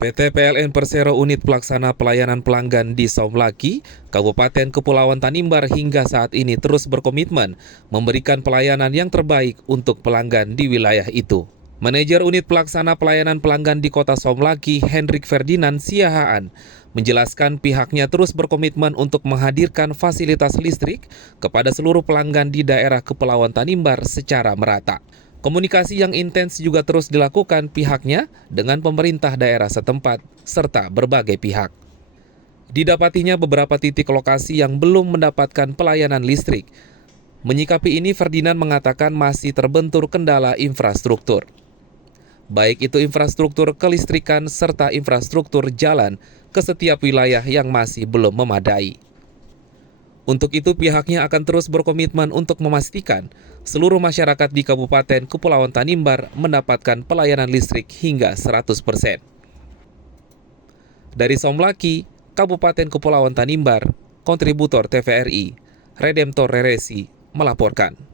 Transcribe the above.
PT PLN Persero Unit Pelaksana Pelayanan Pelanggan di Somlaki, Kabupaten Kepulauan Tanimbar hingga saat ini terus berkomitmen memberikan pelayanan yang terbaik untuk pelanggan di wilayah itu. Manajer Unit Pelaksana Pelayanan Pelanggan di Kota Somlaki, Hendrik Ferdinand Siahaan, menjelaskan pihaknya terus berkomitmen untuk menghadirkan fasilitas listrik kepada seluruh pelanggan di daerah Kepulauan Tanimbar secara merata. Komunikasi yang intens juga terus dilakukan pihaknya dengan pemerintah daerah setempat serta berbagai pihak. Didapatinya beberapa titik lokasi yang belum mendapatkan pelayanan listrik. Menyikapi ini, Ferdinand mengatakan masih terbentur kendala infrastruktur. Baik itu infrastruktur kelistrikan serta infrastruktur jalan ke setiap wilayah yang masih belum memadai. Untuk itu pihaknya akan terus berkomitmen untuk memastikan seluruh masyarakat di Kabupaten Kepulauan Tanimbar mendapatkan pelayanan listrik hingga 100%. Dari Somlaki, Kabupaten Kepulauan Tanimbar, kontributor TVRI, Redemptor Reresi, melaporkan.